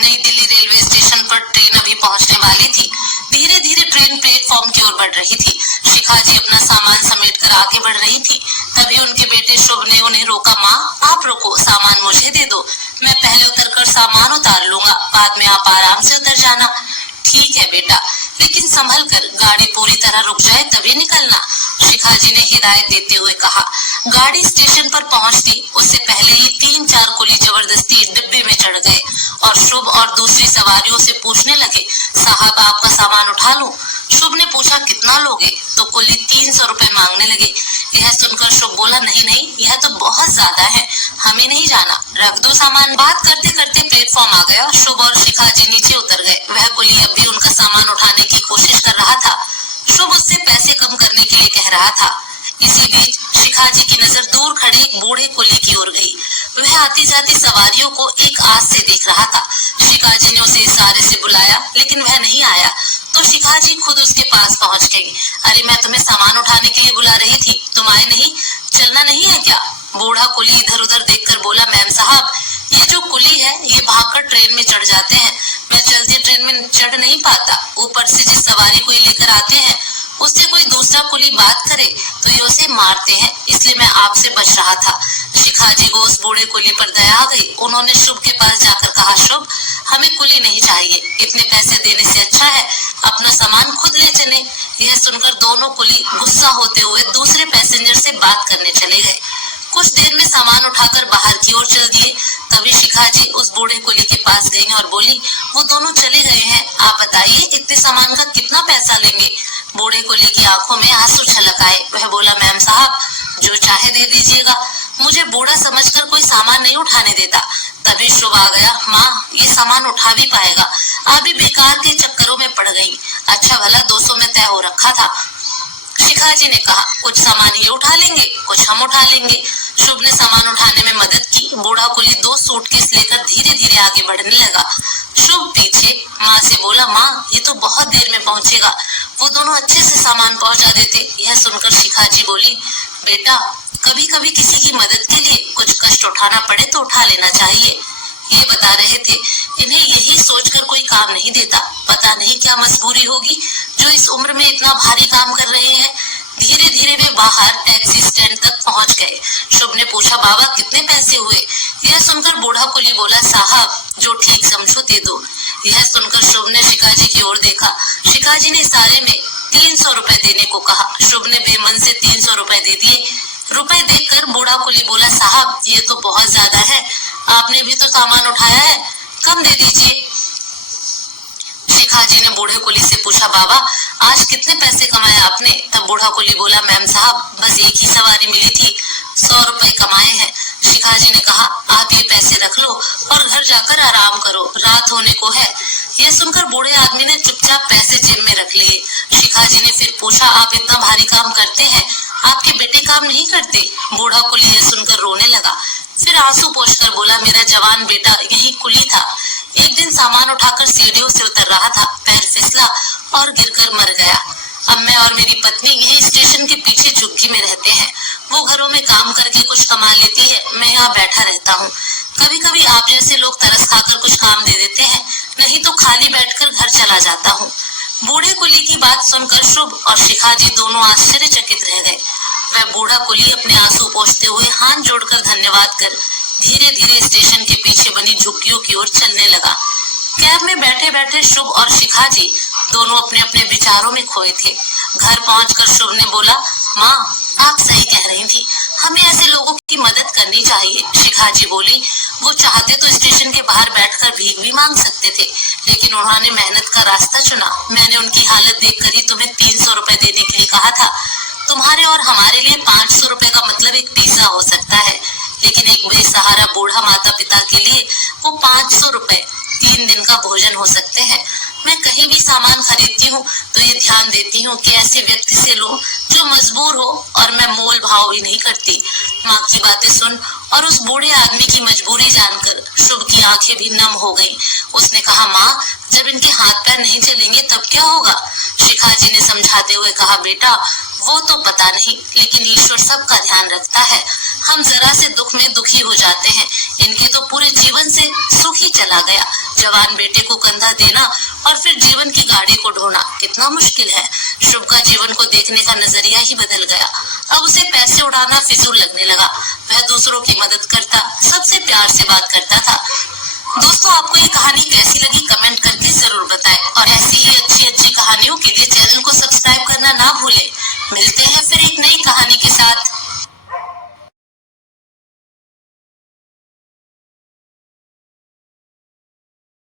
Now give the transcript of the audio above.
नई Delhi railway station पर train अभी पहुंचने वाली थी। धीरे धीरे ट्रेन प्लेटफॉर्म की ओर बढ़ रही थी। शिखा जी अपना सामान समेटकर आगे बढ़ रही थी। तभी उनके बेटे शुभ ने उन्हें रोका। माँ, आप रुको, सामान मुझे दे दो, मैं पहले उतरकर सामान उतार लूंगा, बाद में आप आराम से उतर जाना। ठीक है बेटा, लेकिन संभल कर, गाड़ी पूरी तरह रुक जाए तभी निकलना, शिखा जी ने हिदायत देते हुए कहा। गाड़ी स्टेशन पर पहुंचती उससे पहले ही 3-4 कुली जबरदस्ती डिब्बे में चढ़ गए और शुभ और दूसरी सवारियों से पूछने लगे, साहब आपका सामान उठा लूं? शुभ ने पूछा, कितना लोगे? तो कुली 300 रुपए मांगने लगे। यह सुनकर शुभ बोला, नहीं नहीं, यह तो बहुत ज्यादा है, हमें नहीं जाना, रख दो सामान। बात करते करते प्लेटफॉर्म आ गया। शुभ और शिखा जी नीचे उतर गए। वह कुली अब भी उनका सामान उठाने की कोशिश कर रहा था। शुभ उससे पैसे कम करने के लिए कह रहा था। इसी बीच शिखा जी की नजर दूर खड़े एक बूढ़े कुली की ओर गई। वह आती जाती सवारियों को एक आस से देख रहा था। शिखा जी ने उसे इशारे से बुलाया, लेकिन वह नहीं आया, तो शिखा जी खुद उसके पास पहुंच गई। अरे मैं तुम्हें सामान उठाने के लिए बुला रही थी, तुम आए नहीं, चलना नहीं है क्या? बूढ़ा कुली इधर उधर देखकर बोला, मैम साहब, ये जो कुली है ये भागकर ट्रेन में चढ़ जाते हैं, मैं चलती ट्रेन में चढ़ नहीं पाता। ऊपर से जिस सवारी को लेकर आते हैं उससे कोई दूसरा कुली बात करे तो ये उसे मारते हैं, इसलिए मैं आपसे बच रहा था। शिखा जी को उस बूढ़े कुली पर दया आ गई। उन्होंने शुभ के पास जाकर कहा, शुभ, हमें कुली नहीं चाहिए, इतने पैसे देने से अच्छा है अपना सामान खुद ले चले। यह सुनकर दोनों कुली गुस्सा होते हुए दूसरे पैसेंजर से बात करने चले गए। कुछ देर में सामान उठाकर बाहर की ओर चल दिए। तभी शिखा जी उस बूढ़े कुली के पास गई और बोली, वो दोनों चले गए हैं, आप बताइए इतने सामान का कितना पैसा लेंगे? बूढ़े कुली की आंखों में आंसू छलक आए। वह बोला, मैम साहब, जो चाहे दे दीजिएगा, मुझे बूढ़ा समझकर कोई सामान नहीं उठाने देता। तभी शुभ आ गया। माँ, ये सामान उठा भी पाएगा, आप भी बेकार के चक्करों में पड़ गई, अच्छा भला 200 में तय हो रखा था। शिखा जी ने कहा, कुछ सामान ये उठा लेंगे, कुछ हम उठा लेंगे। शुभ ने सामान उठाने में मदद की। बूढ़ा कुली 2 सूटकेस लेकर धीरे धीरे आगे बढ़ने लगा। शुभ पीछे। माँ से बोला, माँ, ये तो बहुत देर में पहुंचेगा, वो दोनों अच्छे से सामान पहुंचा देते। यह सुनकर शिखा जी बोली, बेटा, कभी कभी किसी की मदद के लिए कुछ कष्ट उठाना पड़े तो उठा लेना चाहिए। ये बता रहे थे, इन्हें यही सोचकर कोई काम नहीं देता, पता नहीं क्या मजबूरी होगी जो इस उम्र में इतना भारी काम कर रहे हैं। धीरे धीरे वे बाहर टैक्सी स्टैंड तक पहुंच गए। शुभ ने पूछा, बाबा कितने पैसे हुए? यह सुनकर बूढ़ा कुली बोला, साहब, जो ठीक समझो दे दो। यह सुनकर शुभ ने शिखा जी की ओर देखा। शिखा जी ने सारे में 300 रुपए देने को कहा। शुभ ने बेमन से 300 रुपए दे दिए। रुपए देखकर बूढ़ा कुली बोला, साहब, ये तो बहुत ज्यादा है, आपने भी तो सामान उठाया है, कम दे दीजिए। शिखा जी ने बूढ़े कुली से पूछा, बाबा, आज कितने पैसे कमाए आपने? तब बूढ़ा कुली बोला, मैम साहब, बस एक ही सवारी मिली थी, 100 रुपए कमाए हैं। शिखा जी ने कहा, आप ये पैसे रख लो और घर जाकर आराम करो, रात होने को है। यह सुनकर बूढ़े आदमी ने चुपचाप पैसे जेब में रख लिए। शिखा जी ने फिर पूछा, आप इतना भारी काम करते हैं, आपके बेटे काम नहीं करते? बूढ़ा कुली यह सुनकर रोने लगा। फिर आंसू पोंछकर बोला, मेरा जवान बेटा यही कुली था, एक दिन सामान उठाकर सीढ़ियों से उतर रहा था, पैर फिसला और गिरकर मर गया। अब मैं और मेरी पत्नी यही स्टेशन के पीछे झुग्गी में रहते हैं। वो घरों में काम करके कुछ कमा लेती है, मैं यहाँ बैठा रहता हूँ। कभी कभी आप जैसे लोग तरस खाकर कुछ काम दे देते हैं, नहीं तो खाली बैठकर घर चला जाता हूँ। बूढ़े कुली की बात सुनकर शुभ और शिखा जी दोनों आश्चर्यचकित रह गए। वह बूढ़ा कुली अपने आंसू पोंछते हुए हाथ जोड़कर धन्यवाद कर धीरे धीरे स्टेशन के पीछे बनी झुग्गियों की ओर चलने लगा। कैब में बैठे बैठे शुभ और शिखा जी दोनों अपने अपने विचारों में खोए थे। घर पहुंचकर शुभ ने बोला, माँ, आप सही कह रही थी, हमें ऐसे लोगों की मदद करनी चाहिए। शिखा जी बोली, वो चाहते तो स्टेशन के बाहर बैठकर भीख भी मांग सकते थे, लेकिन उन्होंने मेहनत का रास्ता चुना। मैंने उनकी हालत देखकर ही तुम्हें 300 रुपए देने के लिए कहा था। तुम्हारे और हमारे लिए 500 रुपए का मतलब एक पिज्जा हो सकता है, लेकिन एक बेसहारा बूढ़ा माता पिता के लिए वो 500 रुपए 3 दिन का भोजन हो सकते हैं। मैं कहीं भी सामान खरीदती हूँ तो ये ध्यान देती हूँ कि ऐसे व्यक्ति से लूं जो मजबूर हो, और मैं मोल भाव भी नहीं करती। माँ की बातें सुन और उस बूढ़े आदमी की मजबूरी जानकर शुभ की आंखें भी नम हो गईं। उसने कहा, माँ, जब इनके हाथ पैर नहीं चलेंगे तब क्या होगा? शिखा जी ने समझाते हुए कहा, बेटा, वो तो पता नहीं, लेकिन ईश्वर सबका ध्यान रखता है। हम जरा से दुख में दुखी हो जाते हैं, इनके तो पूरे जीवन से सुख ही चला गया। जवान बेटे को कंधा देना और फिर जीवन की गाड़ी को ढोना कितना मुश्किल है। शुभ का जीवन को देखने का नजरिया ही बदल गया। अब उसे पैसे उड़ाना फिजूल लगने लगा। वह दूसरों की मदद करता, सबसे प्यार से बात करता था। दोस्तों, आपको ये कहानी कैसी लगी कमेंट करके जरूर बताएं और ऐसी ही अच्छी अच्छी कहानियों के लिए चैनल को सब्सक्राइब करना ना भूलें। मिलते हैं